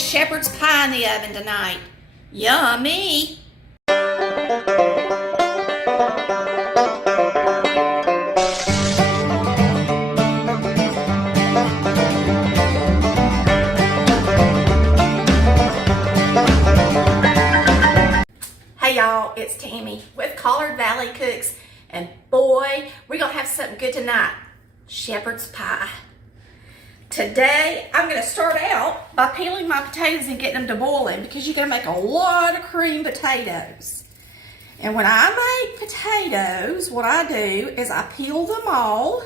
shepherd's pie in the oven tonight. Yummy! Hey y'all, it's Tammy with Collard Valley Cooks, and boy, we're gonna have something good tonight. Shepherd's pie. Today, I'm gonna start out by peeling my potatoes and getting them to boiling because you're gonna make a lot of cream potatoes. And when I make potatoes, what I do is I peel them all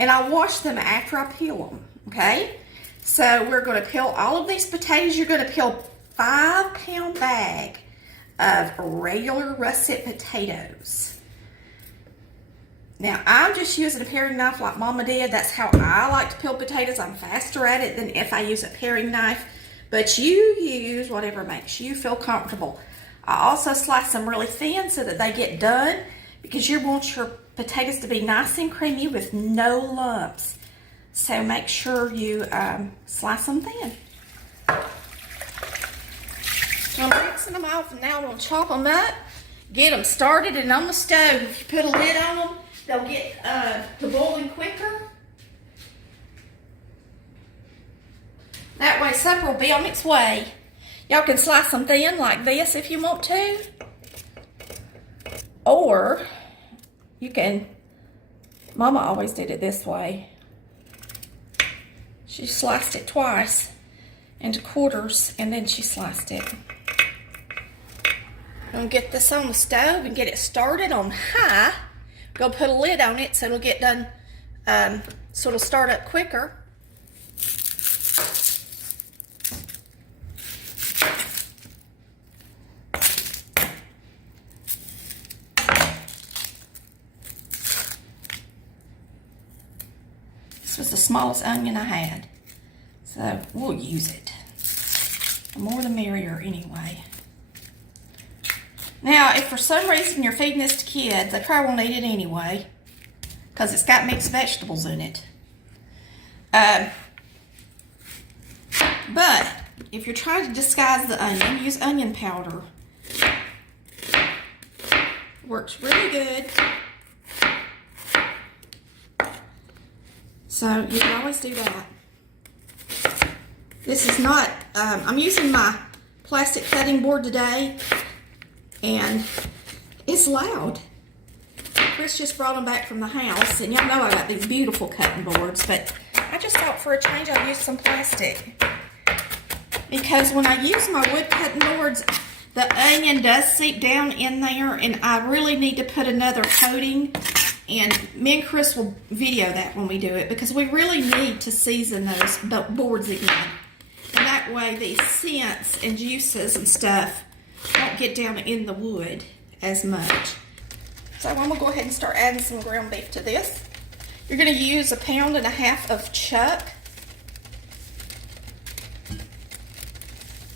and I wash them after I peel them, okay? So we're gonna peel all of these potatoes. You're gonna peel 5-pound bag of regular russet potatoes. Now, I'm just using a paring knife like Mama did. That's how I like to peel potatoes. I'm faster at it than if I use a paring knife. But you use whatever makes you feel comfortable. I also slice them really thin so that they get done because you want your potatoes to be nice and creamy with no lumps. So make sure you slice them thin. So I'm rinsing them off, and now I'm going to chop them up, get them started, and on the stove, if you put a lid on them, they'll get to boiling quicker. That way supper will be on its way. Y'all can slice them thin like this if you want to. Or you can, Mama always did it this way. She sliced it twice into quarters and then she sliced it. I'm gonna get this on the stove and get it started on high. Go put a lid on it so it'll get done, so it'll start up quicker. This was the smallest onion I had, so we'll use it. The more the merrier anyway. Now, if for some reason you're feeding this to kids, they probably won't eat it anyway because it's got mixed vegetables in it. But if you're trying to disguise the onion, use onion powder. Works really good. So you can always do that. This is not, I'm using my plastic cutting board today. And it's loud. Chris just brought them back from the house, and y'all know I got these beautiful cutting boards, but I just thought for a change I'd use some plastic. Because when I use my wood cutting boards, the onion does seep down in there, and I really need to put another coating. And me and Chris will video that when we do it, because we really need to season those boards again. And that way these scents and juices and stuff won't get down in the wood as much. So I'm going to go ahead and start adding some ground beef to this. You're going to use 1.5 pounds of chuck.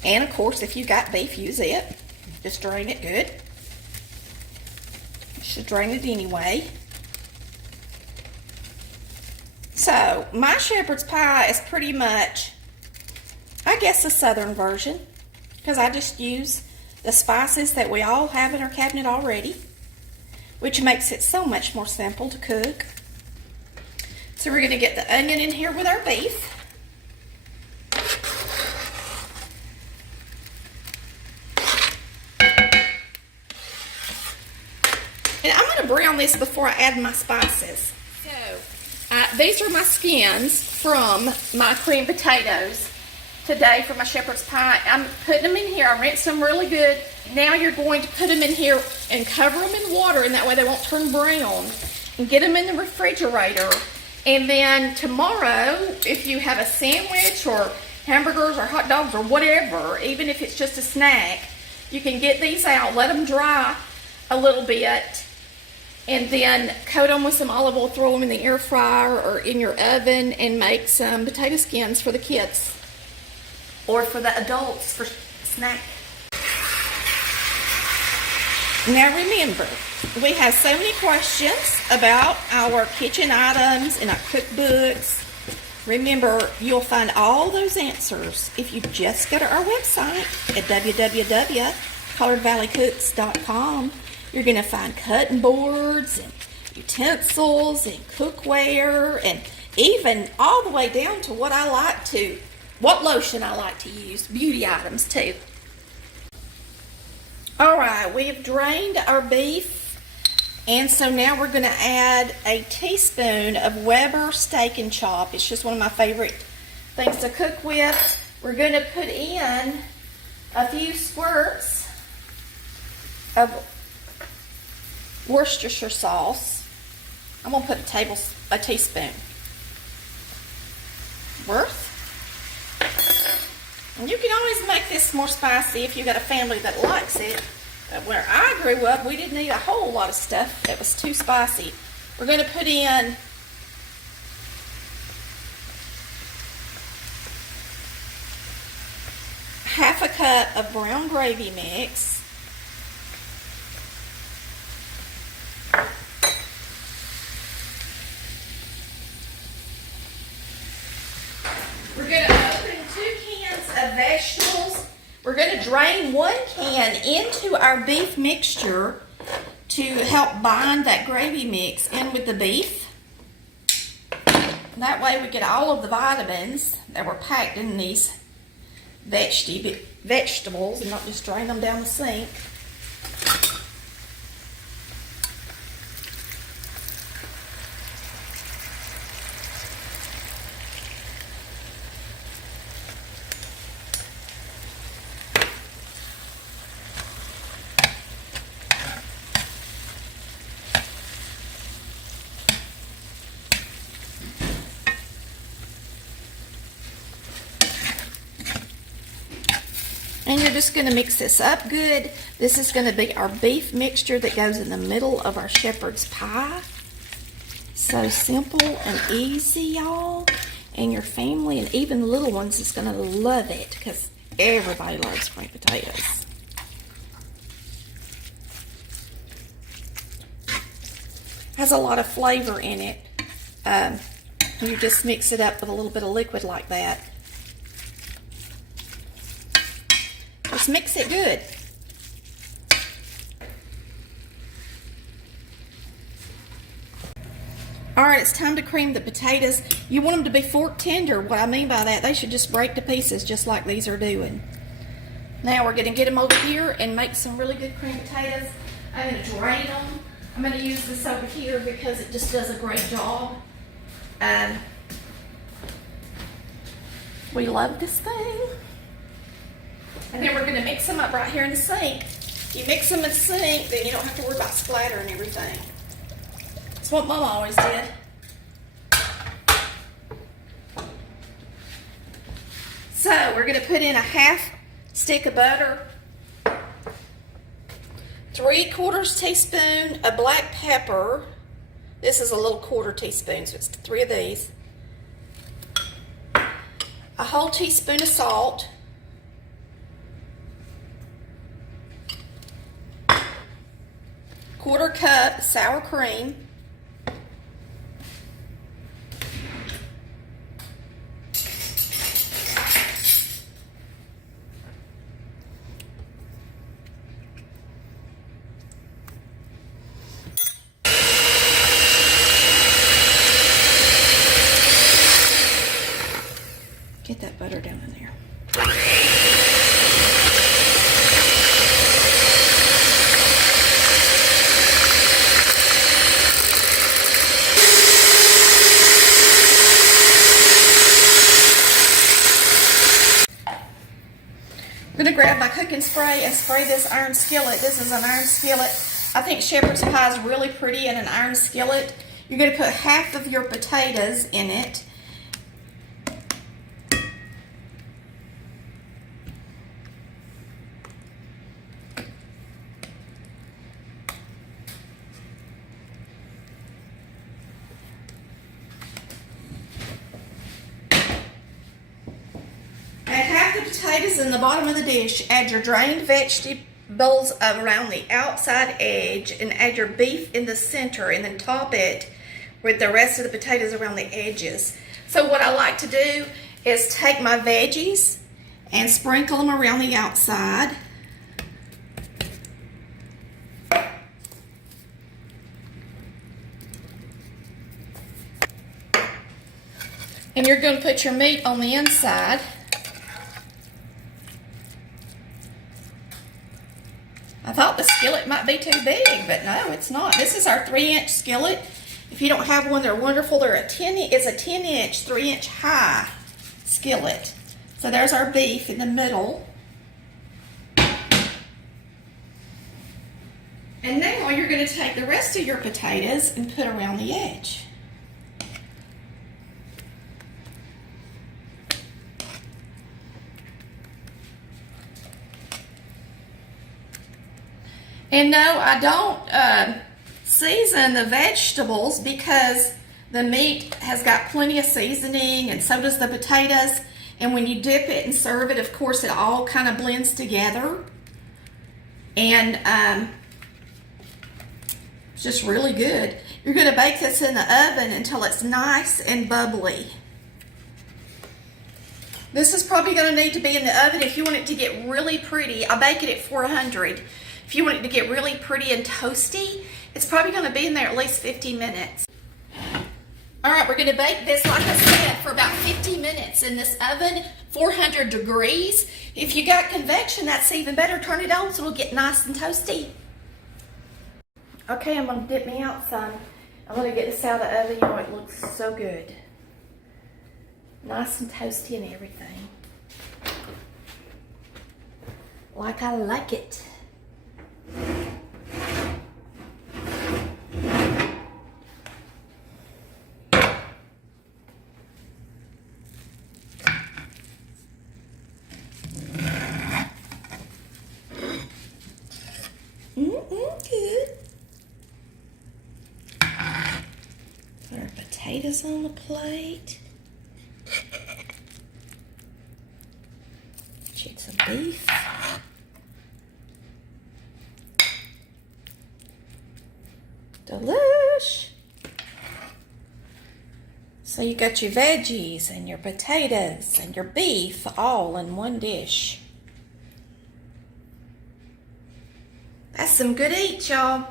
And of course, if you got beef, use it. Just drain it good. You should drain it anyway. So my shepherd's pie is pretty much, I guess, a southern version, because I just use the spices that we all have in our cabinet already, which makes it so much more simple to cook. So we're going to get the onion in here with our beef. And I'm going to brown this before I add my spices. So these are my skins from my cream potatoes. Today for my shepherd's pie. I'm putting them in here. I rinsed them really good. Now you're going to put them in here and cover them in water, and that way they won't turn brown. And get them in the refrigerator. And then tomorrow, if you have a sandwich or hamburgers or hot dogs or whatever, even if it's just a snack, you can get these out, let them dry a little bit, and then coat them with some olive oil, throw them in the air fryer or in your oven, and make some potato skins for the kids. Or for the adults for snack. Now remember, we have so many questions about our kitchen items and our cookbooks. Remember, you'll find all those answers if you just go to our website at www.collardvalleycooks.com. You're going to find cutting boards and utensils and cookware, and even all the way down to what lotion I like to use, beauty items too. All right, we've drained our beef, and so now we're going to add a teaspoon of Weber Steak and Chop. It's just one of my favorite things to cook with. We're going to put in a few squirts of Worcestershire sauce. I'm going to put a teaspoon worth. And you can always make this more spicy if you've got a family that likes it. But where I grew up, we didn't eat a whole lot of stuff that was too spicy. We're going to put in half a cup of brown gravy mix. We're going to open 2 cans of vegetables. We're going to drain 1 can into our beef mixture to help bind that gravy mix in with the beef. That way we get all of the vitamins that were packed in these vegetables and not just drain them down the sink. And you're just going to mix this up good. This is going to be our beef mixture that goes in the middle of our shepherd's pie. So simple and easy, y'all. And your family and even the little ones is going to love it because everybody loves green potatoes. Has a lot of flavor in it. You just mix it up with a little bit of liquid like that. Just mix it good. All right, it's time to cream the potatoes. You want them to be fork tender. What I mean by that, they should just break to pieces just like these are doing. Now we're going to get them over here and make some really good creamed potatoes. I'm going to drain them. I'm going to use this over here because it just does a great job. We love this thing. And then we're going to mix them up right here in the sink. If you mix them in the sink, then you don't have to worry about splatter and everything. That's what Mama always did. So we're going to put in a half stick of butter, 3/4 teaspoon of black pepper. This is a little 1/4 teaspoon, so it's 3 of these. A whole teaspoon of salt. 1/4 cup sour cream. Get that butter down in there. I'm going to grab my cooking spray and spray this iron skillet. This is an iron skillet. I think shepherd's pie is really pretty in an iron skillet. You're going to put half of your potatoes in it. Potatoes in the bottom of the dish. Add your drained vegetables around the outside edge and add your beef in the center, and then top it with the rest of the potatoes around the edges. So what I like to do is take my veggies and sprinkle them around the outside. And you're going to put your meat on the inside. I thought the skillet might be too big, but no, it's not. This is our 3-inch skillet. If you don't have one, they're wonderful. It's a 10-inch, 3-inch high skillet. So there's our beef in the middle. And now you're going to take the rest of your potatoes and put around the edge. And no, I don't season the vegetables because the meat has got plenty of seasoning and so does the potatoes. And when you dip it and serve it, of course, it all kind of blends together. And it's just really good. You're going to bake this in the oven until it's nice and bubbly. This is probably going to need to be in the oven if you want it to get really pretty. I bake it at 400. If you want it to get really pretty and toasty, it's probably going to be in there at least 50 minutes. All right, we're going to bake this, like I said, for about 50 minutes in this oven, 400 degrees. If you got convection, that's even better. Turn it on so it'll get nice and toasty. Okay, I'm going to dip me out some. I'm going to get this out of the oven. You know, it looks so good. Nice and toasty and everything. Like I like it. Good. Put our potatoes on the plate. Get some beef. Delish. So you got your veggies and your potatoes and your beef all in one dish. That's some good eats, y'all.